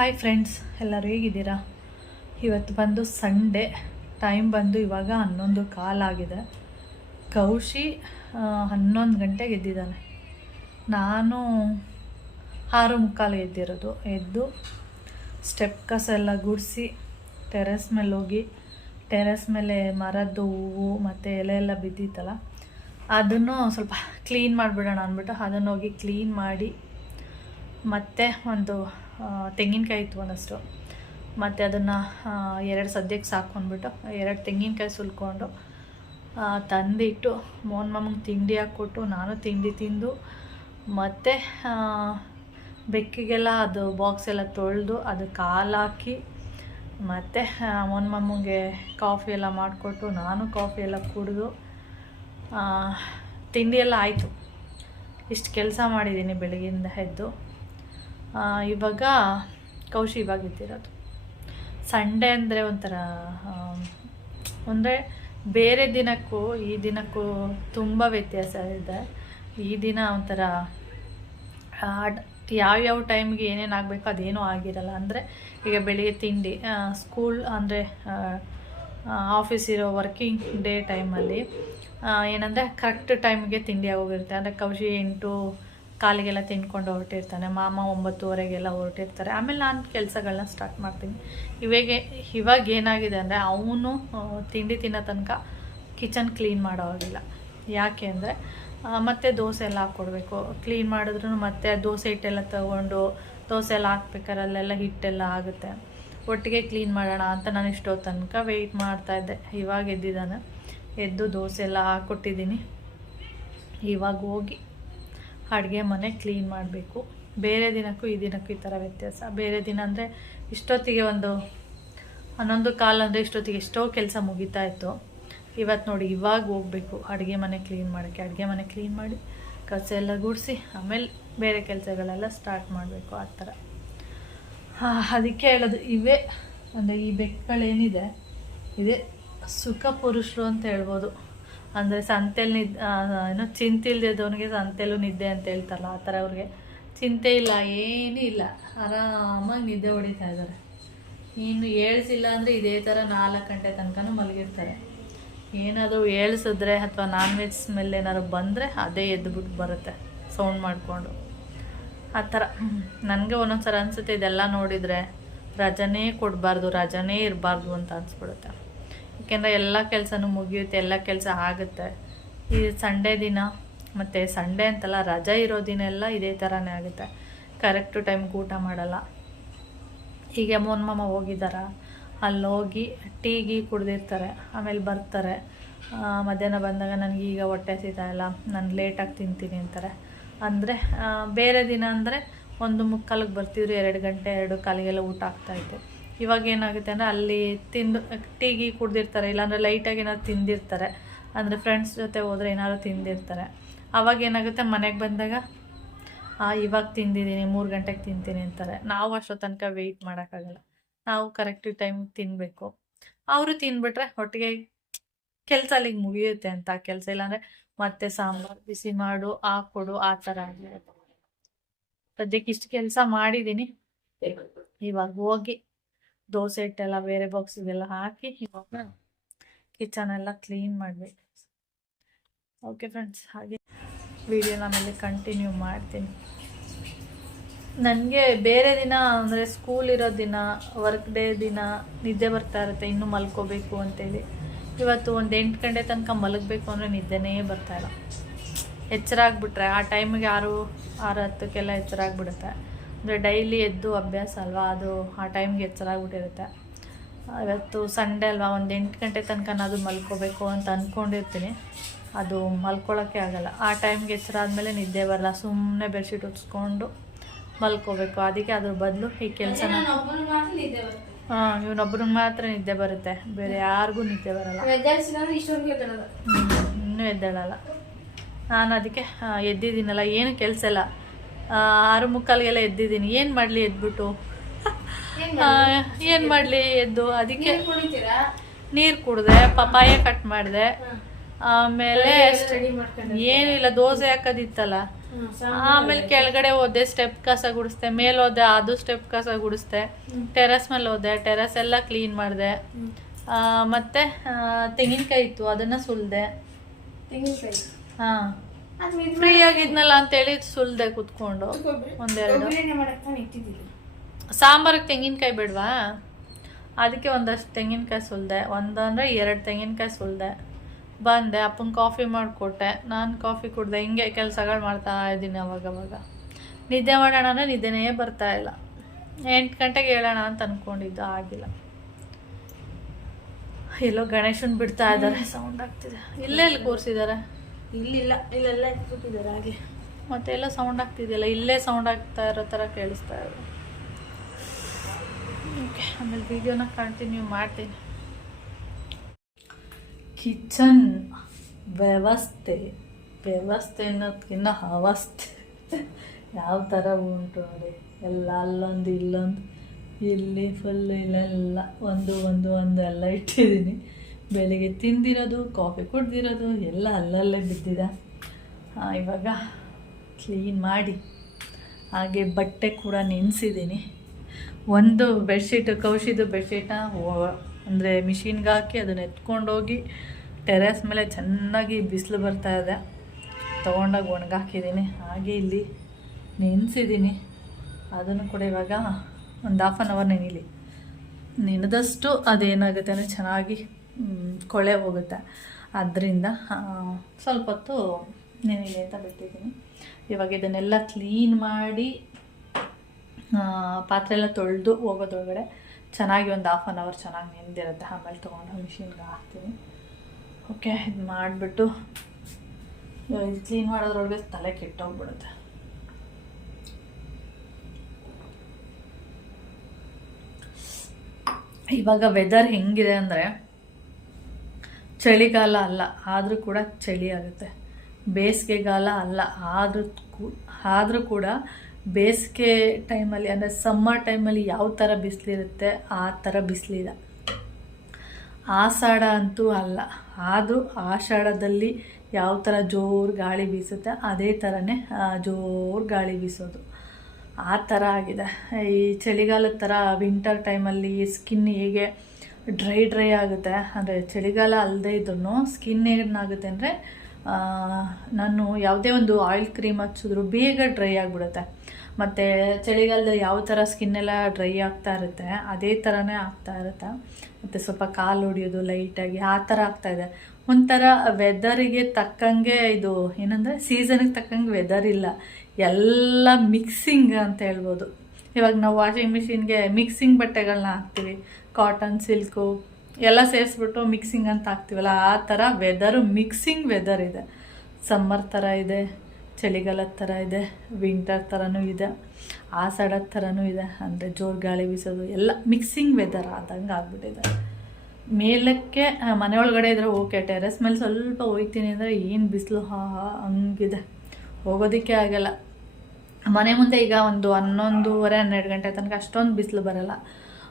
Hi friends, ಎಲ್ಲರೂ ಹೇಗಿದ್ದೀರಾ? ಇವತ್ತು ಬಂದು ಸಂಡೇ, ಟೈಮ್ ಬಂದು ಇವಾಗ 11:15 ಆಗಿದೆ. ಕೌಶಿ 11 ಗಂಟೆಗೆ ಎದ್ದಿದ್ದಾನೆ. ನಾನು 6:45 ಎದ್ದಿರೋದು. ಎದ್ದು ಸ್ಟೆಪ್ ಕಸ ಎಲ್ಲ ಗುಡಿಸಿ ಟೆರೆಸ್ ಮೇಲೆ ಹೋಗಿ, ಟೆರೆಸ್ ಮೇಲೆ ಮರದ್ದು ಹೂವು ಮತ್ತು ಎಲೆ ಎಲ್ಲ ಬಿದ್ದಿತ್ತಲ್ಲ, ಅದನ್ನು ಸ್ವಲ್ಪ ಕ್ಲೀನ್ ಮಾಡಿಬಿಡೋಣ ಅಂದ್ಬಿಟ್ಟು ಅದನ್ನು ಹೋಗಿ ಕ್ಲೀನ್ ಮಾಡಿ, ಮತ್ತು ಒಂದು ತೆಂಗಿನಕಾಯಿ ಇತ್ತು ಒಂದಷ್ಟು, ಮತ್ತು ಅದನ್ನು 2 ಸದ್ಯಕ್ಕೆ ಸಾಕೊಂಡ್ಬಿಟ್ಟು 2 ತೆಂಗಿನಕಾಯಿ ಸುಲ್ಕೊಂಡು ತಂದಿಟ್ಟು ಮೋಹನ್ ಮಾಮಂಗೆ ತಿಂಡಿ ಹಾಕ್ಕೊಟ್ಟು ನಾನು ತಿಂಡಿ ತಿಂದು, ಮತ್ತು ಬೆಕ್ಕಿಗೆಲ್ಲ ಅದು ಬಾಕ್ಸ್ ಎಲ್ಲ ತೊಳೆದು ಅದಕ್ಕೆ ಹಾಲು ಹಾಕಿ, ಮತ್ತು ಮೋಹನ್ ಮಾಮಂಗೆ ಕಾಫಿ ಎಲ್ಲ ಮಾಡಿಕೊಟ್ಟು ನಾನು ಕಾಫಿ ಎಲ್ಲ ಕುಡಿದು ತಿಂಡಿ ಎಲ್ಲ ಆಯಿತು. ಇಷ್ಟು ಕೆಲಸ ಮಾಡಿದ್ದೀನಿ ಬೆಳಗ್ಗಿಂದ ಎದ್ದು. ಇವಾಗ ಕೌಶಿ ಇವಾಗ ಇದ್ದಿರೋದು. ಸಂಡೇ ಅಂದರೆ ಒಂಥರ ಅಂದರೆ ಬೇರೆ ದಿನಕ್ಕೂ ಈ ದಿನಕ್ಕೂ ತುಂಬ ವ್ಯತ್ಯಾಸ ಇದೆ. ಈ ದಿನ ಒಂಥರ ಯಾವ್ಯಾವ ಟೈಮ್ಗೆ ಏನೇನು ಆಗಬೇಕು ಅದೇನೂ ಆಗಿರಲ್ಲ. ಅಂದರೆ ಈಗ ಬೆಳಿಗ್ಗೆ ತಿಂಡಿ, ಸ್ಕೂಲ್ ಅಂದರೆ ಆಫೀಸ್ ಇರೋ ವರ್ಕಿಂಗ್ ಡೇ ಟೈಮಲ್ಲಿ ಏನಂದರೆ ಕರೆಕ್ಟ್ ಟೈಮ್ಗೆ ತಿಂಡಿ ಆಗೋಗಿರುತ್ತೆ. ಅಂದರೆ ಕೌಶಿ 8:15 ತಿಂದ್ಕೊಂಡು ಹೊರಟಿರ್ತಾನೆ, ಮಾಮ 9:30 ಹೊರಟಿರ್ತಾರೆ. ಆಮೇಲೆ ನಾನು ಕೆಲಸಗಳನ್ನ ಸ್ಟಾರ್ಟ್ ಮಾಡ್ತೀನಿ. ಇವಾಗ ಏನಾಗಿದೆ ಅಂದರೆ ಅವನು ತಿಂಡಿ ತಿನ್ನೋ ತನಕ ಕಿಚನ್ ಕ್ಲೀನ್ ಮಾಡೋ ಹಾಗಿಲ್ಲ. ಯಾಕೆ ಅಂದರೆ ಮತ್ತೆ ದೋಸೆ ಎಲ್ಲ ಹಾಕ್ಕೊಡ್ಬೇಕು. ಕ್ಲೀನ್ ಮಾಡಿದ್ರೂ ಮತ್ತೆ ದೋಸೆ ಹಿಟ್ಟೆಲ್ಲ ತೊಗೊಂಡು ದೋಸೆ ಎಲ್ಲ ಹಾಕ್ಬೇಕಾದ್ರೆ ಅಲ್ಲೆಲ್ಲ ಹಿಟ್ಟೆಲ್ಲ ಆಗುತ್ತೆ. ಒಟ್ಟಿಗೆ ಕ್ಲೀನ್ ಮಾಡೋಣ ಅಂತ ನಾನು ಇಷ್ಟೋ ತನಕ ವೆಯ್ಟ್ ಮಾಡ್ತಾಯಿದ್ದೆ. ಇವಾಗ ಎದ್ದಿದ್ದಾನೆ. ಎದ್ದು ದೋಸೆ ಎಲ್ಲ ಹಾಕ್ಕೊಟ್ಟಿದ್ದೀನಿ. ಇವಾಗ ಹೋಗಿ ಅಡುಗೆ ಮನೆ ಕ್ಲೀನ್ ಮಾಡಬೇಕು. ಬೇರೆ ದಿನಕ್ಕೂ ಈ ದಿನಕ್ಕೂ ಈ ಥರ ವ್ಯತ್ಯಾಸ. ಬೇರೆ ದಿನ ಅಂದರೆ ಇಷ್ಟೊತ್ತಿಗೆ ಒಂದು 11:15 ಅಂದರೆ ಇಷ್ಟೊತ್ತಿಗೆ ಎಷ್ಟೋ ಕೆಲಸ ಮುಗಿತಾ ಇತ್ತು. ಇವತ್ತು ನೋಡಿ ಇವಾಗ ಹೋಗಬೇಕು ಅಡುಗೆ ಮನೆ ಕ್ಲೀನ್ ಮಾಡೋಕ್ಕೆ. ಅಡುಗೆ ಮನೆ ಕ್ಲೀನ್ ಮಾಡಿ ಕಸ ಎಲ್ಲ ಗುಡಿಸಿ ಆಮೇಲೆ ಬೇರೆ ಕೆಲಸಗಳೆಲ್ಲ ಸ್ಟಾರ್ಟ್ ಮಾಡಬೇಕು. ಆ ಥರ ಅದಕ್ಕೆ ಹೇಳೋದು, ಇವೇ ಅಂದರೆ ಈ ಬೆಕ್ಕುಗಳೇನಿದೆ ಇದೇ ಸುಖ ಪುರುಷರು ಅಂತ ಹೇಳ್ಬೋದು. ಅಂದರೆ ಸಂತೆಯಲ್ಲಿ ಏನೋ ಚಿಂತೆ ಇಲ್ದಿದ್ದವನಿಗೆ ಸಂತೆಯಲ್ಲೂ ನಿದ್ದೆ ಅಂತ ಹೇಳ್ತಾರಲ್ಲ, ಆ ಥರ ಅವ್ರಿಗೆ ಚಿಂತೆ ಇಲ್ಲ, ಏನೂ ಇಲ್ಲ, ಆರಾಮಾಗಿ ನಿದ್ದೆ ಹೊಡಿತಾ ಇದ್ದಾರೆ. ಇನ್ನು ಏಳಿಸಿಲ್ಲ ಅಂದರೆ ಇದೇ ಥರ 4 ಗಂಟೆ ತನಕನೂ ಮಲಗಿರ್ತಾರೆ. ಏನಾದರೂ ಏಳಿಸಿದ್ರೆ ಅಥವಾ ನಾನ್ ವೆಜ್ ಸ್ಮೆಲ್ ಏನಾದ್ರು ಬಂದರೆ ಅದೇ ಎದ್ದುಬಿಟ್ಟು ಬರುತ್ತೆ ಸೌಂಡ್ ಮಾಡಿಕೊಂಡು. ಆ ಥರ ನನಗೆ ಒಂದೊಂದು ಸಲ ಅನಿಸುತ್ತೆ, ಇದೆಲ್ಲ ನೋಡಿದರೆ ರಜನೇ ಕೊಡಬಾರ್ದು, ರಜನೇ ಇರಬಾರ್ದು ಅಂತ ಅನಿಸ್ಬಿಡುತ್ತೆ. ಯಾಕೆಂದರೆ ಎಲ್ಲ ಕೆಲಸನೂ ಮುಗಿಯುತ್ತೆ, ಎಲ್ಲ ಕೆಲಸ ಆಗುತ್ತೆ. ಈ ಸಂಡೇ ದಿನ ಮತ್ತು ಸಂಡೇ ಅಂತಲ್ಲ, ರಜೆ ಇರೋ ದಿನ ಎಲ್ಲ ಇದೇ ಥರನೇ ಆಗುತ್ತೆ. ಕರೆಕ್ಟು ಟೈಮ್ಗೆ ಊಟ ಮಾಡಲ್ಲ. ಹೀಗೆ ಮೋಹನ್ ಮಾಮ ಹೋಗಿದ್ದಾರೆ, ಅಲ್ಲೋಗಿ ಟೀ ಕುಡ್ದಿರ್ತಾರೆ. ಆಮೇಲೆ ಬರ್ತಾರೆ. ಮಧ್ಯಾಹ್ನ ಬಂದಾಗ ನನಗೀಗ ಹೊಟ್ಟೆ ಹಸಿತಾಯಿಲ್ಲ, ನಾನು ಲೇಟಾಗಿ ತಿಂತೀನಿ ಅಂತಾರೆ. ಅಂದರೆ ಬೇರೆ ದಿನ ಅಂದರೆ 1:45 ಬರ್ತಿದ್ರು, 2 ಗಂಟೆ 2:15 ಊಟ ಆಗ್ತಾಯಿತ್ತು. ಇವಾಗ ಏನಾಗುತ್ತೆ ಅಂದರೆ ಅಲ್ಲಿ ತಿಂದು ಟೀ ಕುಡ್ದಿರ್ತಾರೆ, ಇಲ್ಲಾಂದರೆ ಲೈಟಾಗಿ ಏನಾದ್ರು ತಿಂದಿರ್ತಾರೆ. ಅಂದರೆ ಫ್ರೆಂಡ್ಸ್ ಜೊತೆ ಹೋದರೆ ಏನಾದ್ರು ತಿಂದಿರ್ತಾರೆ. ಆವಾಗ ಏನಾಗುತ್ತೆ, ಮನೆಗೆ ಬಂದಾಗ ಇವಾಗ ತಿಂದಿದ್ದೀನಿ, 3 ಗಂಟೆಗೆ ತಿಂತೀನಿ ಅಂತಾರೆ. ನಾವು ಅಷ್ಟೋ ತನಕ ವೆಯ್ಟ್ ಮಾಡೋಕ್ಕಾಗಲ್ಲ. ನಾವು ಕರೆಕ್ಟ್ ಟೈಮಿಗೆ ತಿನ್ನಬೇಕು. ಅವರು ತಿಂದ್ಬಿಟ್ರೆ ಒಟ್ಟಿಗೆ ಕೆಲಸ ಅಲ್ಲಿಗೆ ಮುಗಿಯುತ್ತೆ ಅಂತ. ಕೆಲಸ ಇಲ್ಲಾಂದರೆ ಮತ್ತೆ ಸಾಂಬಾರು ಬಿಸಿ ಮಾಡು, ಹಾಕ್ಕೊಡು, ಆ ಥರ ಆಗಿರುತ್ತೆ. ಸದ್ಯಕ್ಕೆ ಇಷ್ಟು ಕೆಲಸ ಮಾಡಿದ್ದೀನಿ. ಇವಾಗ ಹೋಗಿ ದೋಸೆ ಹಿಟ್ಟೆಲ್ಲ ಬೇರೆ ಬಾಕ್ಸಿಗೆಲ್ಲ ಹಾಕಿ ಇವಾಗ ಕಿಚನ್ ಎಲ್ಲ ಕ್ಲೀನ್ ಮಾಡಬೇಕು. ಓಕೆ ಫ್ರೆಂಡ್ಸ್, ಹಾಗೆ ವಿಡಿಯೋನ ಆಮೇಲೆ ಕಂಟಿನ್ಯೂ ಮಾಡ್ತೀನಿ. ನನಗೆ ಬೇರೆ ದಿನ ಅಂದರೆ ಸ್ಕೂಲ್ ಇರೋ ದಿನ, ವರ್ಕ್ ಡೇ ದಿನ ನಿದ್ದೆ ಬರ್ತಾ ಇರುತ್ತೆ, ಇನ್ನೂ ಮಲ್ಕೋಬೇಕು ಅಂತೇಳಿ. ಇವತ್ತು ಒಂದು 8 ಗಂಟೆ ತನಕ ಮಲಗಬೇಕು ಅಂದರೆ ನಿದ್ದೆನೇ ಬರ್ತಾಯಿಲ್ಲ. ಎಚ್ಚರ ಆಗಿಬಿಟ್ರೆ ಆ ಟೈಮಿಗೆ 6:10 ಎಚ್ಚರ ಆಗಿಬಿಡುತ್ತೆ. ಅಂದರೆ ಡೈಲಿ ಎದ್ದು ಅಭ್ಯಾಸ ಅಲ್ವಾ, ಅದು ಆ ಟೈಮ್ಗೆ ಎಚ್ಚರ ಆಗಿಬಿಟ್ಟಿರುತ್ತೆ. ಇವತ್ತು ಸಂಡೇ ಅಲ್ವಾ, ಒಂದು 8 ಗಂಟೆ ತನಕ ನಾನು ಮಲ್ಕೋಬೇಕು ಅಂತ ಅಂದ್ಕೊಂಡಿರ್ತೀನಿ. ಅದು ಮಲ್ಕೊಳ್ಳೋಕ್ಕೆ ಆಗಲ್ಲ. ಆ ಟೈಮ್ಗೆ ಎಚ್ಚರ ಆದಮೇಲೆ ನಿದ್ದೆ ಬರಲ್ಲ. ಸುಮ್ಮನೆ ಬೆಡ್ಶೀಟ್ ಹೊಚ್ಕೊಂಡು ಮಲ್ಕೋಬೇಕು. ಅದಕ್ಕೆ ಅದ್ರ ಬದಲು ಈ ಕೆಲಸನ ಇವನೊಬ್ಬನಿಗೆ ಮಾತ್ರ ನಿದ್ದೆ ಬರುತ್ತೆ, ಬೇರೆ ಯಾರಿಗೂ ನಿದ್ದೆ ಬರಲ್ಲ. ಇನ್ನೂ ಎದ್ದೇಳಲ್ಲ. ನಾನು ಅದಕ್ಕೆ ಎದ್ದಿದ್ದೀನಲ್ಲ, ಏನು ಕೆಲಸ ಇಲ್ಲ, 6:45 ಎದ್ದಿದ್ದೀನಿ. ಏನು ಮಾಡಲಿ ಎದ್ಬಿಟ್ಟು, ಏನು ಮಾಡಲಿ ಎದ್ದು. ಅದಕ್ಕೆ ನೀರು ಕುಡಿದೆ, ಪಪಾಯ ಕಟ್ ಮಾಡಿದೆ. ಆಮೇಲೆ ಏನಿಲ್ಲ, ದೋಸೆ ಹಾಕೋದಿತ್ತಲ್ಲ ಆಮೇಲೆ ಕೆಳಗಡೆ ಹೋದೆ, ಸ್ಟೆಪ್ ಕಸ ಗುಡಿಸ್ದೆ. ಮೇಲೆ ಹೋದೆ, ಅದು ಸ್ಟೆಪ್ ಕಸ ಗುಡಿಸ್ದೆ. ಟೆರಸ್ ಮೇಲೆ ಹೋದೆ, ಟೆರಸ್ ಎಲ್ಲ ಕ್ಲೀನ್ ಮಾಡಿದೆ. ಮತ್ತೆ ತೆಂಗಿನಕಾಯಿ ಇತ್ತು, ಅದನ್ನ ಸುಲ್ದೆ. ತೆಂಗಿನಕಾಯಿ ಫ್ರೀ ಆಗಿದ್ನಲ್ಲ ಅಂತೇಳಿ ಸುಲ್ದೆ ಕುತ್ಕೊಂಡು ಒಂದೆರಡು. ಸಾಂಬಾರಿಗೆ ತೆಂಗಿನಕಾಯಿ ಬೇಡವಾ, ಅದಕ್ಕೆ ಒಂದಷ್ಟು ತೆಂಗಿನಕಾಯಿ ಸುಲ್ದೆ. ಒಂದಂದ್ರೆ 2 ತೆಂಗಿನಕಾಯಿ ಸುಲ್ದೆ. ಬಂದೆ, ಅಪ್ಪನ ಕಾಫಿ ಮಾಡಿಕೊಟ್ಟೆ. ನಾನು ಕಾಫಿ ಕುಡ್ದೆ. ಹಿಂಗೆ ಕೆಲಸಗಳು ಮಾಡ್ತಾ ಇದ್ದೀನಿ. ಅವಾಗವಾಗ ನಿದ್ದೆ ಮಾಡೋಣ ಅಂದರೆ ನಿದ್ದೆನೇ ಬರ್ತಾ ಇಲ್ಲ. 8 ಗಂಟೆಗೆ ಹೇಳೋಣ ಅಂತ ಅಂದ್ಕೊಂಡಿದ್ದು, ಆಗಿಲ್ಲ. ಎಲ್ಲೋ ಗಣೇಶನ್ ಬಿಡ್ತಾ ಇದ್ದಾರೆ, ಸೌಂಡ್ ಆಗ್ತಿದೆ. ಇಲ್ಲೇ ಎಲ್ಲಿ ಕೂರಿಸಿದ್ದಾರೆ? ಇಲ್ಲಿಲ್ಲ, ಇಲ್ಲೆಲ್ಲ ಇಟ್ಬಿಟ್ಟಿದ್ದಾರೆ ಹಾಗೆ. ಮತ್ತೆ ಎಲ್ಲ ಸೌಂಡ್ ಆಗ್ತಿದೆಯಲ್ಲ, ಇಲ್ಲೇ ಸೌಂಡ್ ಆಗ್ತಾ ಇರೋ ಥರ ಕೇಳಿಸ್ತಾ ಇದೆ. ಓಕೆ, ಆಮೇಲೆ ವಿಡಿಯೋನ ಕಂಟಿನ್ಯೂ ಮಾಡ್ತೀನಿ. ಕಿಚನ್ ವ್ಯವಸ್ಥೆ ಅನ್ನೋದಕ್ಕಿಂತ ಅವಸ್ಥೆ ಯಾವ ಥರ ಉಂಟು ನೋಡಿ. ಎಲ್ಲ ಅಲ್ಲೊಂದು ಇಲ್ಲೊಂದು, ಇಲ್ಲಿ ಫುಲ್ಲು, ಇಲ್ಲೆಲ್ಲ ಒಂದು ಎಲ್ಲ ಇಟ್ಟಿದ್ದೀನಿ. ಬೆಳಿಗ್ಗೆ ತಿಂದಿರೋದು, ಕಾಫಿ ಕುಡ್ದಿರೋದು ಎಲ್ಲ ಅಲ್ಲಲ್ಲೇ ಬಿದ್ದಿದೆ. ಇವಾಗ ಕ್ಲೀನ್ ಮಾಡಿ, ಹಾಗೆ ಬಟ್ಟೆ ಕೂಡ ನೆನೆಸಿದ್ದೀನಿ. ಒಂದು ಬೆಡ್ಶೀಟು, ಕೌಶಿದು ಬೆಡ್ಶೀಟನ್ನ ಅಂದರೆ ಮಿಷಿನ್ಗೆ ಹಾಕಿ ಅದನ್ನು ಎತ್ಕೊಂಡೋಗಿ ಟೆರೆಸ್ ಮೇಲೆ ಚೆನ್ನಾಗಿ ಬಿಸಿಲು ಬರ್ತಾಯಿದೆ, ತೊಗೊಂಡೋಗಿ ಒಣಗಾಕಿದ್ದೀನಿ. ಹಾಗೆ ಇಲ್ಲಿ ನೆನೆಸಿದ್ದೀನಿ, ಅದನ್ನು ಕೂಡ ಇವಾಗ ಒಂದು 1/2 hour ನೆನೀಲಿ. ನೆನೆದಷ್ಟು ಅದೇನಾಗುತ್ತೆ ಅಂದರೆ ಚೆನ್ನಾಗಿ ಕೊಳೆ ಹೋಗುತ್ತೆ. ಅದರಿಂದ ಸ್ವಲ್ಪ ಹೊತ್ತು ನೆನೀಲಿ ಅಂತ ಬಿಟ್ಟಿದ್ದೀನಿ. ಇವಾಗ ಇದನ್ನೆಲ್ಲ ಕ್ಲೀನ್ ಮಾಡಿ ಪಾತ್ರೆ ಎಲ್ಲ ತೊಳೆದು ಹೋಗೋದ್ರೊಳಗಡೆ ಚೆನ್ನಾಗಿ ಒಂದು 1/2 hour ಚೆನ್ನಾಗಿ ನೆಂದಿರುತ್ತೆ. ಆಮೇಲೆ ತೊಗೊಂಡು ಮಿಷಿನ್ಗೆ ಹಾಕ್ತೀನಿ. ಓಕೆ, ಇದು ಮಾಡಿಬಿಟ್ಟು ಇದು ಕ್ಲೀನ್ ಮಾಡೋದ್ರೊಳಗೆ ತಲೆ ಕೆಟ್ಟೋಗ್ಬಿಡುತ್ತೆ. ಇವಾಗ ವೆದರ್ ಹೆಂಗಿದೆ ಅಂದರೆ ಚಳಿಗಾಲ ಅಲ್ಲ, ಆದರೂ ಕೂಡ ಚಳಿ ಆಗುತ್ತೆ. ಬೇಸಿಗೆಗಾಲ ಅಲ್ಲ, ಆದರೂ ಕೂಡ ಬೇಸಿಗೆ ಟೈಮಲ್ಲಿ ಅಂದರೆ ಸಮ್ಮರ್ ಟೈಮಲ್ಲಿ ಯಾವ ಥರ ಬಿಸಿಲಿರುತ್ತೆ ಆ ಥರ ಬಿಸಿಲಿದೆ. ಆಷಾಢ ಅಂತೂ ಅಲ್ಲ, ಆದರೂ ಆಷಾಢದಲ್ಲಿ ಯಾವ ಥರ ಜೋರು ಗಾಳಿ ಬೀಸುತ್ತೆ ಅದೇ ಥರನೇ ಜೋರು ಗಾಳಿ ಬೀಸೋದು, ಆ ಥರ ಆಗಿದೆ. ಈ ಚಳಿಗಾಲದ ಥರ ವಿಂಟರ್ ಟೈಮಲ್ಲಿ ಸ್ಕಿನ್ ಹೇಗೆ ಡ್ರೈ ಆಗುತ್ತೆ ಅಂದರೆ ಚಳಿಗಾಲ ಅಲ್ಲದೆ ಇದ್ರೂ ಸ್ಕಿನ್ ಏನಾಗುತ್ತೆ ಅಂದರೆ ನಾನು ಯಾವುದೇ ಒಂದು ಆಯಿಲ್ ಕ್ರೀಮ್ ಹಚ್ಚಿದ್ರು ಬೇಗ ಡ್ರೈ ಆಗಿಬಿಡುತ್ತೆ. ಮತ್ತು ಚಳಿಗಾಲದಲ್ಲಿ ಯಾವ ಥರ ಸ್ಕಿನ್ನೆಲ್ಲ ಡ್ರೈ ಆಗ್ತಾ ಇರುತ್ತೆ ಅದೇ ಥರನೇ ಆಗ್ತಾ ಇರುತ್ತೆ. ಮತ್ತು ಸ್ವಲ್ಪ ಕಾಲು ಹೊಡಿಯೋದು ಲೈಟಾಗಿ ಆ ಥರ ಆಗ್ತಾಯಿದೆ. ಒಂಥರ ವೆದರಿಗೆ ತಕ್ಕಂಗೆ ಇದು ಏನಂದರೆ ಸೀಸನ್ಗೆ ತಕ್ಕಂಗೆ ವೆದರ್ ಇಲ್ಲ, ಎಲ್ಲ ಮಿಕ್ಸಿಂಗ್ ಅಂತ ಹೇಳ್ಬೋದು. ಇವಾಗ ನಾವು ವಾಷಿಂಗ್ ಮಿಷಿನ್ಗೆ ಮಿಕ್ಸಿಂಗ್ ಬಟ್ಟೆಗಳನ್ನ ಹಾಕ್ತೀವಿ, ಕಾಟನ್, ಸಿಲ್ಕು ಎಲ್ಲ ಸೇರಿಸ್ಬಿಟ್ಟು ಮಿಕ್ಸಿಂಗ್ ಅಂತ ಹಾಕ್ತೀವಲ್ಲ, ಆ ಥರ ವೆದರು ಮಿಕ್ಸಿಂಗ್ ವೆದರ್ ಇದೆ. ಸಮ್ಮರ್ ಥರ ಇದೆ, ಚಳಿಗಾಲದ ಥರ ಇದೆ, ವಿಂಟರ್ ಥರನೂ ಇದೆ, ಆಷಾಢದ ಥರನೂ ಇದೆ. ಅಂದರೆ ಜೋರು ಗಾಳಿ ಬೀಸೋದು ಎಲ್ಲ ಮಿಕ್ಸಿಂಗ್ ವೆದರ್ ಆದಂಗೆ ಆಗ್ಬಿಟ್ಟಿದೆ. ಮೇಲಕ್ಕೆ ಮನೆ ಒಳಗಡೆ ಇದ್ದರೆ ಓಕೆ, ಟೆರೆಸ್ ಮೇಲೆ ಸ್ವಲ್ಪ ಹೋಗ್ತೀನಿ ಅಂದರೆ ಏನು ಬಿಸಿಲು ಹಂಗಿದೆ, ಹೋಗೋದಕ್ಕೆ ಆಗಲ್ಲ. ಮನೆ ಮುಂದೆ ಈಗ ಒಂದು 11:30-12 ಗಂಟೆ ತನಕ ಅಷ್ಟೊಂದು ಬಿಸಿಲು ಬರೋಲ್ಲ.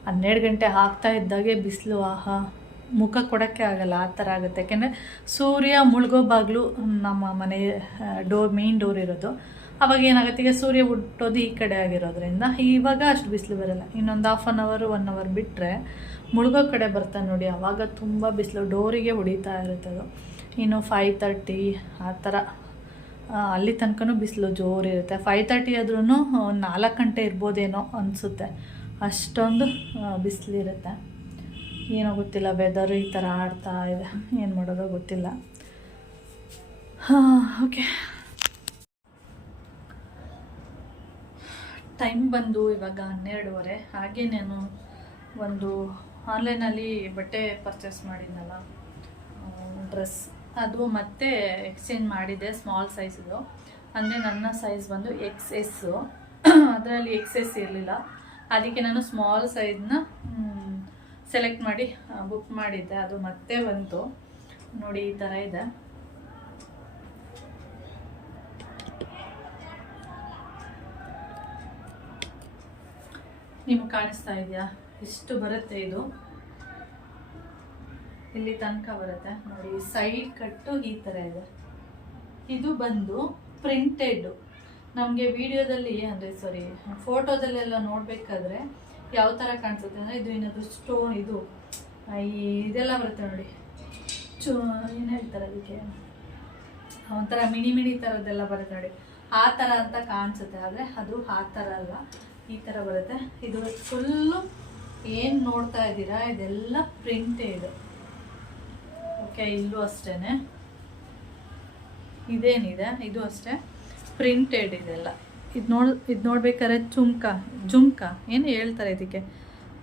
12 ಗಂಟೆ ಆಗ್ತಾ ಇದ್ದಾಗೆ ಬಿಸಿಲು ಮುಖ ಕೊಡೋಕ್ಕೆ ಆಗಲ್ಲ, ಆ ಥರ ಆಗುತ್ತೆ. ಯಾಕೆಂದರೆ ಸೂರ್ಯ ಮುಳುಗೋ ಬಾಗಿಲು ನಮ್ಮ ಮನೆ ಮೇನ್ ಡೋರ್ ಇರೋದು. ಅವಾಗ ಏನಾಗುತ್ತೆ, ಈಗ ಸೂರ್ಯ ಹುಟ್ಟೋದು ಈ ಕಡೆ ಆಗಿರೋದ್ರಿಂದ ಇವಾಗ ಅಷ್ಟು ಬಿಸಿಲು ಬರೋಲ್ಲ. ಇನ್ನೊಂದು 1/2 hour 1 hour ಬಿಟ್ಟರೆ ಮುಳುಗೋ ಕಡೆ ಬರ್ತಾನೆ ನೋಡಿ, ಆವಾಗ ತುಂಬ ಬಿಸಿಲು ಡೋರಿಗೆ ಹೊಡಿತಾ ಇರುತ್ತೆ ಅದು. ಇನ್ನು 5:30 ಆ ಥರ ಅಲ್ಲಿ ತನಕನೂ ಬಿಸಿಲು ಜೋರಿರುತ್ತೆ. 5:30 ಆದ್ರೂ 4 ಗಂಟೆ ಇರ್ಬೋದೇನೋ ಅನಿಸುತ್ತೆ, ಅಷ್ಟೊಂದು ಬಿಸಿಲಿರುತ್ತೆ. ಏನೋ ಗೊತ್ತಿಲ್ಲ, ವೆದರು ಈ ಥರ ಆಡ್ತಾ ಇದೆ, ಏನು ಮಾಡೋದೋ ಗೊತ್ತಿಲ್ಲ. ಓಕೆ, ಟೈಮ್ ಬಂದು ಇವಾಗ 12:30. ಹಾಗೆ ನಾನು ಒಂದು ಆನ್ಲೈನಲ್ಲಿ ಬಟ್ಟೆ ಪರ್ಚೇಸ್ ಮಾಡಿದ್ನಲ್ಲ, ಡ್ರೆಸ್, ಅದು ಮತ್ತೆ ಎಕ್ಸ್ಚೇಂಜ್ ಮಾಡಿದೆ. ಸ್ಮಾಲ್ ಸೈಜ್ದು, ಅಂದರೆ ನನ್ನ ಸೈಜ್ ಬಂದು XS, ಅದರಲ್ಲಿ XS ಇರಲಿಲ್ಲ. ಅದಕ್ಕೆ ನಾನು ಸ್ಮಾಲ್ ಸೈಜ್ನ ಸೆಲೆಕ್ಟ್ ಮಾಡಿ ಬುಕ್ ಮಾಡಿದ್ದೆ. ಅದು ಮತ್ತೆ ಬಂತು ನೋಡಿ, ಈ ಥರ ಇದೆ. ನಿಮ್ಗೆ ಕಾಣಿಸ್ತಾ ಇದೆಯಾ ಎಷ್ಟು ಬರುತ್ತೆ? ಇದು ಇಲ್ಲಿ ತನಕ ಬರುತ್ತೆ ನೋಡಿ. ಸೈಡ್ ಕಟ್ಟು ಈ ಥರ ಇದೆ. ಇದು ಬಂದು ಪ್ರಿಂಟೆಡ್ ನಮಗೆ ವಿಡಿಯೋದಲ್ಲಿ ಅಂದರೆ ಸಾರಿ ಫೋಟೋದಲ್ಲೆಲ್ಲ ನೋಡಬೇಕಾದ್ರೆ ಯಾವ ಥರ ಕಾಣಿಸುತ್ತೆ ಅಂದರೆ ಇದು ಏನಾದರೂ ಸ್ಟೋನ್ ಇದು ಇದೆಲ್ಲ ಬರುತ್ತೆ ನೋಡಿ ಏನು ಹೇಳ್ತಾರೆ ಅದಕ್ಕೆ ಒಂಥರ ಮಿನಿ ಮಿನಿ ಥರದ್ದೆಲ್ಲ ಬರುತ್ತೆ ನೋಡಿ ಆ ಥರ ಅಂತ ಕಾಣಿಸುತ್ತೆ. ಆದರೆ ಅದು ಆ ಥರ ಅಲ್ಲ, ಈ ಥರ ಬರುತ್ತೆ. ಇದು ಫುಲ್ಲು ಏನು ನೋಡ್ತಾ ಇದ್ದೀರಾ ಇದೆಲ್ಲ ಪ್ರಿಂಟೇ ಇದು. ಓಕೆ, ಇಲ್ಲೂ ಅಷ್ಟೇ ಇದೇನಿದೆ ಇದು ಅಷ್ಟೇ ಪ್ರಿಂಟೆಡ್ ಇದೆಲ್ಲ. ಇದು ನೋಡ್ಬೇಕಾದ್ರೆ ಜುಮ್ಕ ಏನು ಹೇಳ್ತಾರೆ ಇದಕ್ಕೆ,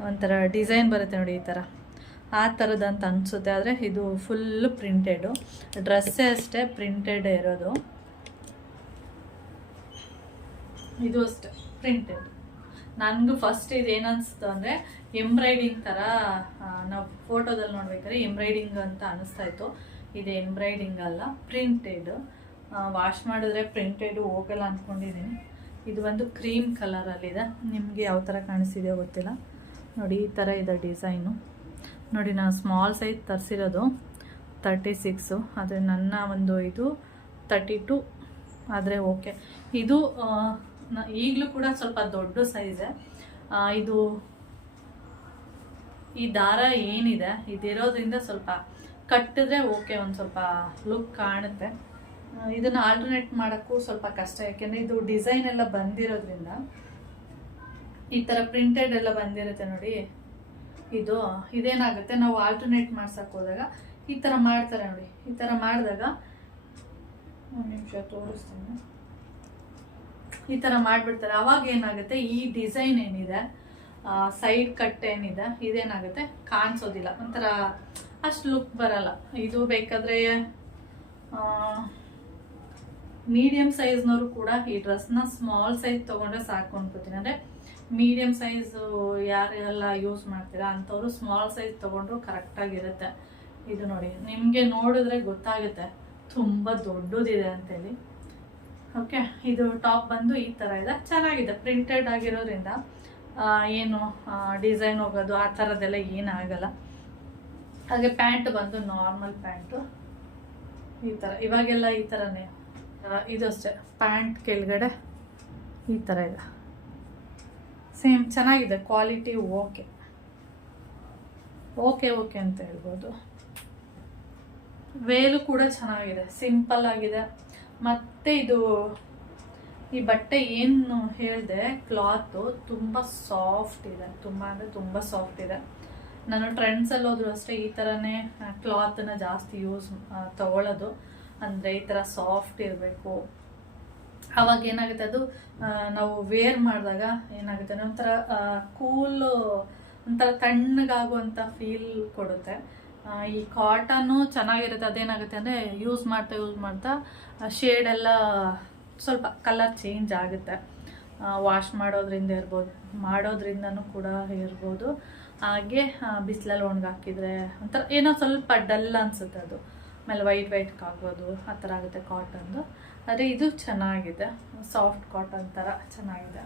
ಒಂಥರ ಡಿಸೈನ್ ಬರುತ್ತೆ ನೋಡಿ ಈ ಥರ, ಆ ಥರದಂತ ಅನಿಸುತ್ತೆ. ಆದರೆ ಇದು ಫುಲ್ಲು ಪ್ರಿಂಟೆಡು, ಡ್ರೆಸ್ಸೇ ಅಷ್ಟೇ ಪ್ರಿಂಟೆಡ್ ಇರೋದು. ಇದು ಅಷ್ಟೇ ಪ್ರಿಂಟೆಡ್. ನನಗೂ ಫಸ್ಟ್ ಇದು ಏನನ್ನಿಸ್ತು ಅಂದರೆ ಎಂಬ್ರಾಯ್ಡಿಂಗ್ ಥರ, ನಾವು ಫೋಟೋದಲ್ಲಿ ನೋಡ್ಬೇಕಾದ್ರೆ ಎಂಬ್ರಾಯ್ಡಿಂಗ್ ಅಂತ ಅನ್ನಿಸ್ತಾ ಇತ್ತು. ಇದು ಎಂಬ್ರಾಯ್ಡಿಂಗ್ ಅಲ್ಲ, ಪ್ರಿಂಟೆಡ್. ವಾಶ್ ಮಾಡಿದ್ರೆ ಪ್ರಿಂಟೆಡು ಹೋಗಲ್ಲ ಅಂದ್ಕೊಂಡಿದ್ದೀನಿ. ಇದು ಒಂದು ಕ್ರೀಮ್ ಕಲರಲ್ಲಿದೆ. ನಿಮಗೆ ಯಾವ ಥರ ಕಾಣಿಸ್ತಿದೆಯೋ ಗೊತ್ತಿಲ್ಲ ನೋಡಿ, ಈ ಥರ ಇದೆ ಡಿಸೈನು ನೋಡಿ. ನಾನು ಸ್ಮಾಲ್ ಸೈಜ್ ತರಿಸಿರೋದು 36, ಆದರೆ ನನ್ನ ಒಂದು ಇದು 32 ಆದರೆ ಓಕೆ. ಇದು ಈಗಲೂ ಕೂಡ ಸ್ವಲ್ಪ ದೊಡ್ಡ ಸೈಜೇ. ಇದು ಈ ದಾರ ಏನಿದೆ ಇದಿರೋದ್ರಿಂದ ಸ್ವಲ್ಪ ಕಟ್ಟಿದ್ರೆ ಓಕೆ, ಒಂದು ಸ್ವಲ್ಪ ಲುಕ್ ಕಾಣುತ್ತೆ. ಇದನ್ನು ಆಲ್ಟರ್ನೇಟ್ ಮಾಡೋಕ್ಕೂ ಸ್ವಲ್ಪ ಕಷ್ಟ, ಯಾಕೆಂದರೆ ಇದು ಡಿಸೈನ್ ಎಲ್ಲ ಬಂದಿರೋದ್ರಿಂದ, ಈ ಥರ ಪ್ರಿಂಟೆಡ್ ಎಲ್ಲ ಬಂದಿರುತ್ತೆ ನೋಡಿ. ಇದೇನಾಗುತ್ತೆ, ನಾವು ಆಲ್ಟರ್ನೇಟ್ ಮಾಡ್ಸಕ್ಕೆ ಹೋದಾಗ ಈ ಥರ ಮಾಡ್ತಾರೆ ನೋಡಿ. ಈ ಥರ ಮಾಡಿದಾಗ ಒಂದು ನಿಮಿಷ ತೋರಿಸ್ತೀನಿ, ಈ ಥರ ಮಾಡಿಬಿಡ್ತಾರೆ. ಅವಾಗ ಏನಾಗುತ್ತೆ, ಈ ಡಿಸೈನ್ ಏನಿದೆ ಸೈಡ್ ಕಟ್ ಏನಿದೆ ಇದೇನಾಗುತ್ತೆ ಕಾಣಿಸೋದಿಲ್ಲ, ಒಂಥರ ಅಷ್ಟು ಲುಕ್ ಬರಲ್ಲ. ಇದು ಬೇಕಾದರೆ ಮೀಡಿಯಮ್ ಸೈಜ್ನವರು ಕೂಡ ಈ ಡ್ರೆಸ್ನ ಸ್ಮಾಲ್ ಸೈಜ್ ತೊಗೊಂಡ್ರೆ ಸಾಕು ಅನ್ಕೋತೀನಿ. ಅಂದರೆ ಮೀಡಿಯಮ್ ಸೈಜು ಯಾರೆಲ್ಲ ಯೂಸ್ ಮಾಡ್ತೀರಾ ಅಂಥವ್ರು ಸ್ಮಾಲ್ ಸೈಜ್ ತೊಗೊಂಡ್ರು ಕರೆಕ್ಟಾಗಿರುತ್ತೆ. ಇದು ನೋಡಿ, ನಿಮಗೆ ನೋಡಿದ್ರೆ ಗೊತ್ತಾಗುತ್ತೆ ತುಂಬ ದೊಡ್ಡದಿದೆ ಅಂತೇಳಿ. ಓಕೆ, ಇದು ಟಾಪ್ ಬಂದು ಈ ಥರ ಇದೆ, ಚೆನ್ನಾಗಿದೆ. ಪ್ರಿಂಟೆಡ್ ಆಗಿರೋದ್ರಿಂದ ಏನು ಡಿಸೈನ್ ಹೋಗೋದು ಆ ಥರದ್ದೆಲ್ಲ ಏನಾಗಲ್ಲ. ಹಾಗೆ ಪ್ಯಾಂಟ್ ಬಂದು ನಾರ್ಮಲ್ ಪ್ಯಾಂಟು ಈ ಥರ, ಇವಾಗೆಲ್ಲ ಈ ಥರನೇ. ಇದು ಅಷ್ಟೇ, ಪ್ಯಾಂಟ್ ಕೆಳಗಡೆ ಈ ಥರ ಇದೆ, ಸೇಮ್ ಚೆನ್ನಾಗಿದೆ. ಕ್ವಾಲಿಟಿ ಓಕೆ ಓಕೆ ಓಕೆ ಅಂತ ಹೇಳ್ಬೋದು. ವೇಲು ಕೂಡ ಚೆನ್ನಾಗಿದೆ, ಸಿಂಪಲ್ ಆಗಿದೆ. ಮತ್ತು ಇದು ಈ ಬಟ್ಟೆ ಏನು ಹೇಳಿದೆ ಕ್ಲಾತು ತುಂಬ ಸಾಫ್ಟ್ ಇದೆ, ತುಂಬ ಅಂದರೆ ತುಂಬ ಸಾಫ್ಟ್ ಇದೆ. ನಾನು ಟ್ರೆಂಡ್ಸಲ್ಲಿ ಹೋದ್ರು ಅಷ್ಟೇ ಈ ಥರನೇ ಕ್ಲಾತನ್ನ ಜಾಸ್ತಿ ತಗೊಳ್ಳೋದು. ಅಂದರೆ ಈ ಥರ ಸಾಫ್ಟ್ ಇರಬೇಕು, ಆವಾಗ ಏನಾಗುತ್ತೆ ಅದು ನಾವು ವೇರ್ ಮಾಡಿದಾಗ ಏನಾಗುತ್ತೆ ಒಂಥರ ಕೂಲು, ಒಂಥರ ತಣ್ಣಗಾಗುವಂಥ ಫೀಲ್ ಕೊಡುತ್ತೆ. ಈ ಕಾಟನ್ನು ಚೆನ್ನಾಗಿರುತ್ತೆ. ಅದೇನಾಗುತ್ತೆ ಅಂದರೆ ಯೂಸ್ ಮಾಡ್ತಾ ಶೇಡೆಲ್ಲ ಸ್ವಲ್ಪ ಕಲರ್ ಚೇಂಜ್ ಆಗುತ್ತೆ. ವಾಶ್ ಮಾಡೋದ್ರಿಂದನೂ ಕೂಡ ಇರ್ಬೋದು. ಹಾಗೆ ಬಿಸಿಲಲ್ಲಿ ಒಣಗಾಕಿದ್ರೆ ಒಂಥರ ಏನೋ ಸ್ವಲ್ಪ ಡಲ್ ಅನಿಸುತ್ತೆ, ಅದು ಆಮೇಲೆ ವೈಟ್ ಆಗ್ಬೋದು, ಆ ಥರ ಆಗುತ್ತೆ ಕಾಟನ್ದು. ಆದರೆ ಇದು ಚೆನ್ನಾಗಿದೆ, ಸಾಫ್ಟ್ ಕಾಟನ್ ಥರ ಚೆನ್ನಾಗಿದೆ.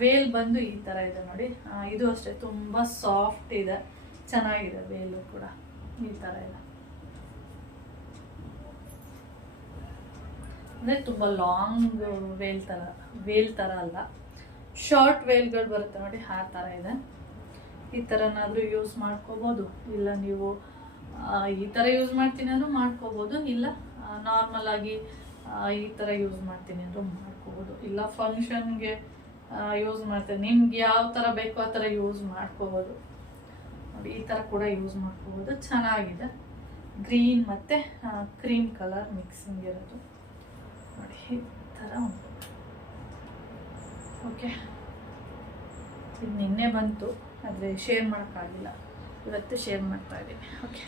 ವೇಲ್ ಬಂದು ಈ ಥರ ಇದೆ ನೋಡಿ. ಇದು ಅಷ್ಟೇ ತುಂಬ ಸಾಫ್ಟ್ ಇದೆ, ಚೆನ್ನಾಗಿದೆ. ವೇಲು ಕೂಡ ಈ ಥರ ಇದೆ, ಅಂದರೆ ತುಂಬ ಲಾಂಗ್ ವೇಲ್ ಥರ ಅಲ್ಲ, ಶಾರ್ಟ್ ವೇಲ್ಗಳು ಬರುತ್ತೆ ನೋಡಿ, ಆ ಥರ ಇದೆ. ಈ ಥರನಾದರೂ ಯೂಸ್ ಮಾಡ್ಕೋಬೋದು. ಇಲ್ಲ ನೀವು ಈ ಥರ ಯೂಸ್ ಮಾಡ್ತೀನಿ ಅಂದರೂ ಮಾಡ್ಕೋಬೋದು, ಇಲ್ಲ ನಾರ್ಮಲ್ ಆಗಿ ಈ ಥರ ಯೂಸ್ ಮಾಡ್ತೀನಿ ಅಂದರೂ ಮಾಡ್ಕೋಬೋದು, ಇಲ್ಲ ಫಂಕ್ಷನ್ಗೆ ಯೂಸ್ ಮಾಡ್ತೀನಿ. ನಿಮ್ಗೆ ಯಾವ ಥರ ಬೇಕೋ ಆ ಥರ ಯೂಸ್ ಮಾಡ್ಕೋಬೋದು ನೋಡಿ. ಈ ಥರ ಕೂಡ ಯೂಸ್ ಮಾಡ್ಕೋಬೋದು, ಚೆನ್ನಾಗಿದೆ. ಗ್ರೀನ್ ಮತ್ತು ಕ್ರೀಮ್ ಕಲರ್ ಮಿಕ್ಸಿಂಗ್ ಇರೋದು ನೋಡಿ, ಈ ಥರ ಉಂಟು. ಓಕೆ, ಇದು ನಿನ್ನೆ ಬಂತು, ಆದರೆ ಶೇರ್ ಮಾಡೋಕ್ಕಾಗಿಲ್ಲ, ಇವತ್ತು ಶೇರ್ ಮಾಡ್ತಾ ಇದ್ದೀನಿ. ಓಕೆ.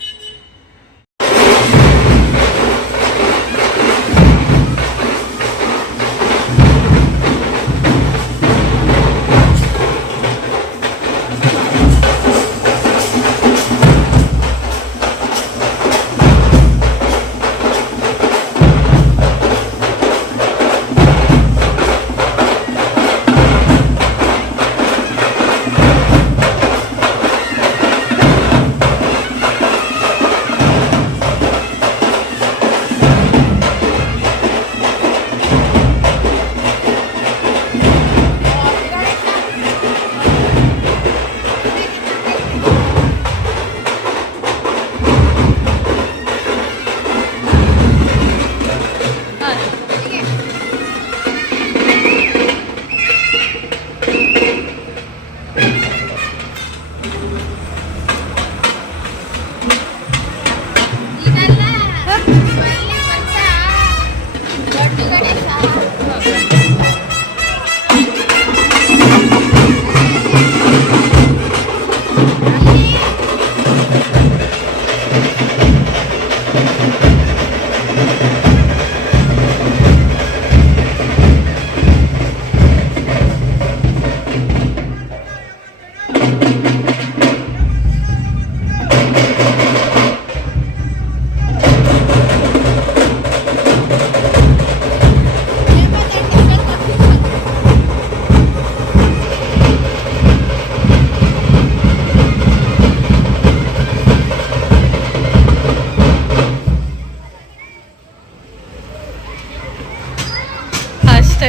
ಅಷ್ಟೇ.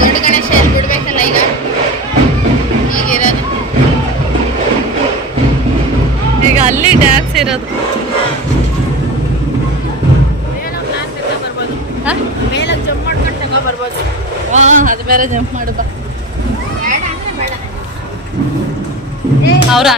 ದೊಡ್ಡ ಗಣೇಶ ಎಲ್ಲಿ ಬಿಡ್ಬೇಕಲ್ಲ ಈಗ ಈಗಿರೋದು. ಈಗ ಅಲ್ಲಿ ಡ್ಯಾನ್ಸ್ ಇರೋದು. ಮೇಲೆ ಜಂಪ್ ಮಾಡ್ಕೊಂಡು ತಗೋ ಬರ್ಬೋದು. ಅದು ಬೇರೆ ಜಂಪ್ ಮಾಡುದ ಬೇಡ ಅಂದ್ರೆ ಬೇಡ. ಅವ್ರ